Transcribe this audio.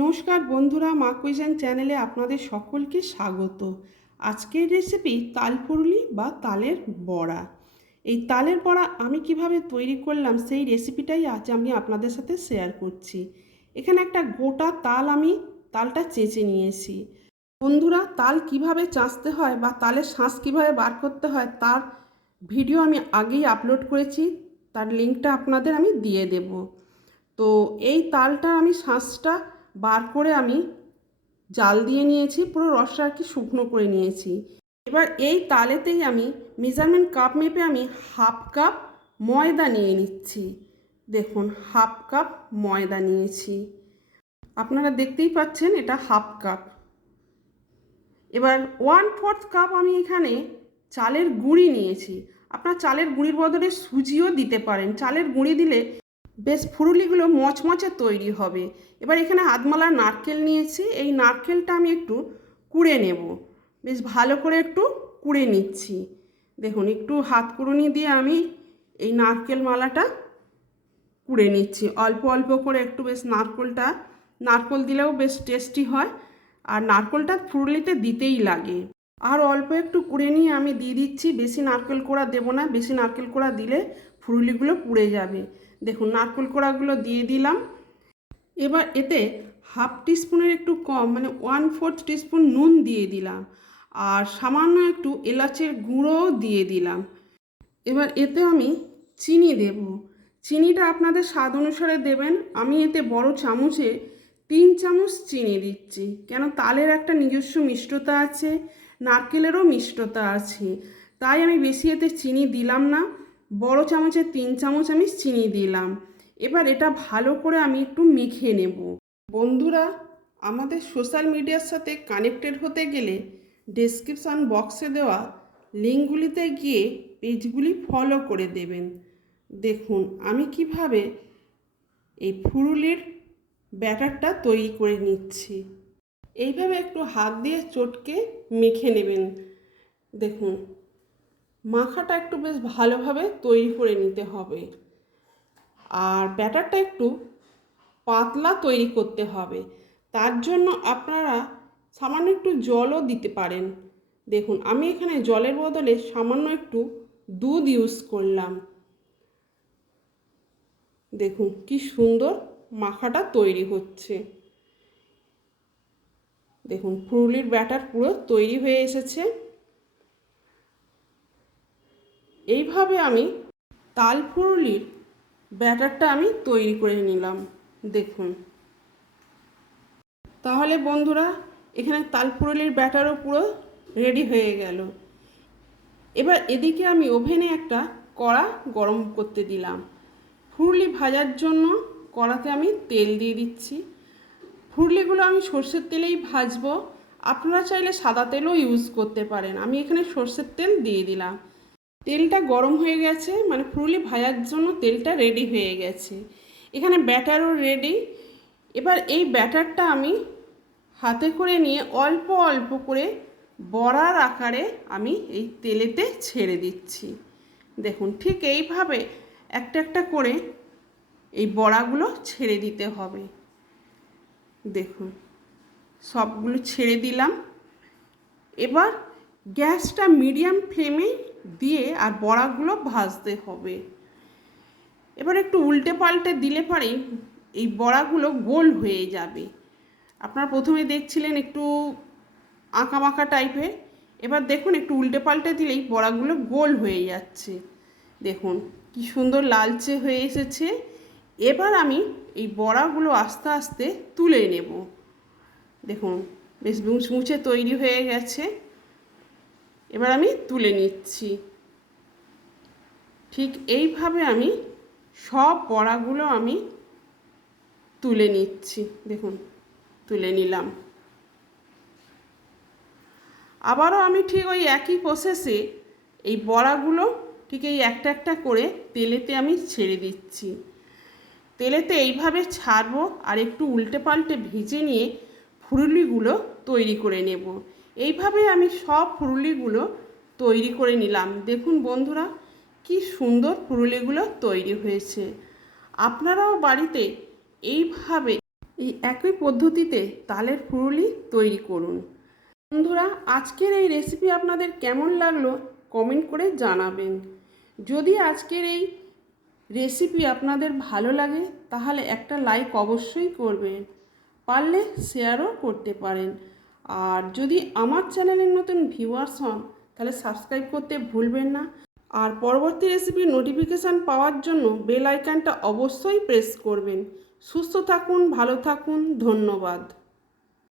নমস্কার বন্ধুরা, মা কুইজিন চ্যানেলে আপনাদের সকলকে স্বাগত। আজকের রেসিপি তাল ফুরুলি বা তালের বড়া। এই তালের বড়া আমি কিভাবে তৈরি করলাম সেই রেসিপিটাই আজ আমি আপনাদের সাথে শেয়ার করছি। এখানে একটা গোটা তালটা চেঁচে নিয়েছি। বন্ধুরা, তাল কিভাবে চাঁচতে হয় বা তালের শাঁস কিভাবে বার করতে হয় তার ভিডিও আমি আগেই আপলোড করেছি, তার লিঙ্কটা আপনাদের আমি দিয়ে দেব। তো এই তালটা আমি শাঁসটা বার করে আমি জাল দিয়ে নিয়েছি, পুরো রসটা আর কি শুকনো করে নিয়েছি। এবার এই তালেতেই আমি মেজারমেন্ট কাপ মেপে আমি হাফ কাপ ময়দা নিয়ে নিচ্ছি। দেখুন, হাফ কাপ ময়দা নিয়েছি, আপনারা দেখতেই পাচ্ছেন এটা হাফ কাপ। এবার 1/4 কাপ আমি এখানে চালের গুঁড়ি নিয়েছি। আপনার চালের গুঁড়ির বদলে সুজিও দিতে পারেন। চালের গুঁড়ি দিলে বেশ ফুরুলিগুলো মচমচে তৈরি হবে। এবার এখানে আধমালা নারকেল নিয়েছি, এই নারকেলটা আমি একটু কুড়ে নেব। বেশ ভালো করে একটু কুড়ে নিচ্ছি। দেখুন, একটু হাত কুড়ুনি দিয়ে আমি এই নারকেল মালাটা কুড়ে নিচ্ছি অল্প অল্প করে। একটু বেশ নারকেল দিলেও বেশ টেস্টি হয়, আর নারকেলটা ফুরুলিতে দিতেই লাগে। আর অল্প একটু কুড়ে নিয়ে আমি দিয়ে দিচ্ছি। বেশি নারকেল কোড়া দেবো না, বেশি নারকেল কোড়া দিলে ফুরুলিগুলো পুড়ে যাবে। দেখুন, নারকেল কোড়াগুলো দিয়ে দিলাম। এবার এতে হাফ টিস্পুনের একটু কম, মানে 1/4 টিস্পুন নুন দিয়ে দিলাম, আর সামান্য একটু এলাচের গুঁড়োও দিয়ে দিলাম। এবার এতে আমি চিনি দেব। চিনিটা আপনাদের স্বাদ অনুসারে দেবেন। আমি এতে বড় চামচে 3 চামচ চিনি দিচ্ছি, কেন তালের একটা নিজস্ব মিষ্টতা আছে, নারকেলেরও মিষ্টতা আছে, তাই আমি বেশি এতে চিনি দিলাম না। বড় চামচে 3 চামচ আমি চিনি দিলাম। এবার এটা ভালো করে আমি একটু মেখে নেব। বন্ধুরা, আমাদের সোশ্যাল মিডিয়ার সাথে কানেক্টেড হতে গেলে ডেসক্রিপশন বক্সে দেওয়া লিঙ্কগুলিতে গিয়ে পেজগুলি ফলো করে দেবেন। দেখুন আমি কিভাবে এই ফুরুলির ব্যাটারটা তৈরি করে নিচ্ছি। এইভাবে একটু হাত দিয়ে চটকে মেখে নেবেন। দেখুন, মাখাটা একটু বেশ ভালোভাবে তৈরি করে নিতে হবে, আর ব্যাটারটা একটু পাতলা তৈরি করতে হবে। তার জন্য আপনারা সামান্য একটু জলও দিতে পারেন। দেখুন, আমি এখানে জলের বদলে সামান্য একটু দুধ ইউজ করলাম। দেখুন কি সুন্দর মাখাটা তৈরি হচ্ছে। দেখুন, ফুরুলির ব্যাটার পুরো তৈরি হয়ে এসেছে। এইভাবে আমি তাল ফুরুলির ব্যাটারটা আমি তৈরি করে নিলাম। দেখুন, তাহলে বন্ধুরা, এখানে তাল ফুরুলির ব্যাটারও পুরো রেডি হয়ে গেল। এবার এদিকে আমি ওভেনে একটা কড়া গরম করতে দিলাম। ফুরুলি ভাজার জন্য কড়াতে আমি তেল দিয়ে দিচ্ছি। ফুরুলিগুলো আমি সর্ষের তেলেই ভাজবো, আপনারা চাইলে সাদা তেলও ইউজ করতে পারেন। আমি এখানে সর্ষের তেল দিয়ে দিলাম। তেলটা গরম হয়ে গেছে, মানে ফুরুলি ভাজার জন্য তেলটা রেডি হয়ে গেছে। এখানে ব্যাটারও রেডি। এবার এই ব্যাটারটা আমি হাতে করে নিয়ে অল্প অল্প করে বড়ার আকারে আমি এই তেলেতে ছেড়ে দিচ্ছি। দেখুন, ঠিক এইভাবে একটা একটা করে এই বড়াগুলো ছেড়ে দিতে হবে। দেখুন, সবগুলো ছেড়ে দিলাম। এবার গ্যাসটা মিডিয়াম ফ্লেমে দিয়ে আর বড়াগুলো ভাজতে হবে। এবার একটু উল্টে পাল্টে দিলে পরেই এই বড়াগুলো গোল হয়ে যাবে। আপনারা প্রথমে দেখছিলেন একটু আঁকা বাঁকা টাইপের, এবার দেখুন একটু উল্টে পাল্টে দিলেই বড়াগুলো গোল হয়ে যাচ্ছে। দেখুন কি সুন্দর লালচে হয়ে এসেছে। এবার আমি এই বড়াগুলো আস্তে আস্তে তুলে নেব। দেখুন বেশ মুচমুচে তৈরি হয়ে গেছে। এবার আমি তুলে নিচ্ছি। ঠিক এইভাবে আমি সব বড়াগুলো আমি তুলে নিচ্ছি। দেখুন, তুলে নিলাম। আবারও আমি ঠিক ওই একই প্রসেসে এই বড়াগুলো ঠিক এই একটা একটা করে তেলেতে আমি ছেড়ে দিচ্ছি। তেলেতে এইভাবে ছাড়বো আর একটু উল্টে পাল্টে ভেজে নিয়ে ফুরুলিগুলো তৈরি করে নেব। এইভাবে আমি সব ফুরুলিগুলো তৈরি করে নিলাম। দেখুন বন্ধুরা, কি সুন্দর ফুরুলিগুলো তৈরি হয়েছে। আপনারাও বাড়িতে এইভাবে এই একই পদ্ধতিতে তালের ফুরুলি তৈরি করুন। বন্ধুরা, আজকের এই রেসিপি আপনাদের কেমন লাগলো কমেন্ট করে জানাবেন। যদি আজকের এই রেসিপি আপনাদের ভালো লাগে তাহলে একটা লাইক অবশ্যই করবেন, পারলে শেয়ারও করতে পারেন। আর যদি আমার চ্যানেলের নতুন ভিউয়ার্স হন তাহলে সাবস্ক্রাইব করতে ভুলবেন না। আর পরবর্তী রেসিপির নোটিফিকেশান পাওয়ার জন্য বেল আইকনটা অবশ্যই প্রেস করবেন। সুস্থ থাকুন, ভালো থাকুন, ধন্যবাদ।